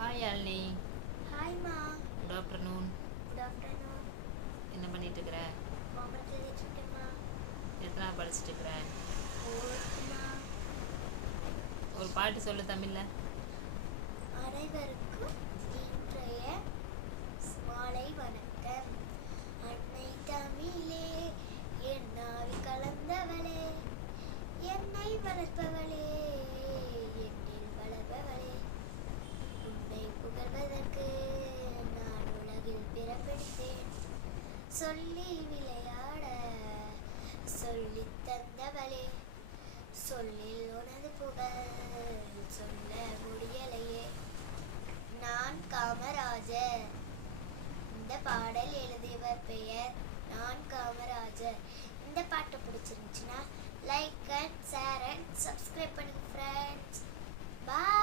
Hi Yazhini. Hi மா. Good afternoon. Good afternoon. என்ன பண்ணிட்டு இருக்கிற? ஹோம்ஒர்க் எழுதிட்டு இருக்கேம்மா. எத்தனை படிச்சுட்டு இருக்கிற? ஓகேம்மா. ஒரு பாட்டு சொல்லு தமிழ்ல. அனைவருக்கும் இன்றைய மாலை வணக்கம். அன்னை தமிழே என் நாவில் கலந்தவளே, என்னை வளர்ப்பவளே, என்னில் வளர்ப்பவளே, உன்னை புகழ்வதற்கு நான் உலகில் பிறப்பெடுத்தேன். சொல்லி விளையாட சொல்லித் தந்தவளே, சொல்லில் உனது புகழ் சொல்ல முடியலையே. நான் காமராஜர். இந்த பாடல் எழுதியவர் பெயர் நான் காமராஜர். இந்த பாட்டு பிடிச்சிருந்துச்சுன்னா like and share and subscribe பண்ணுங்க ஃப்ரெண்ட்ஸ். பாய்.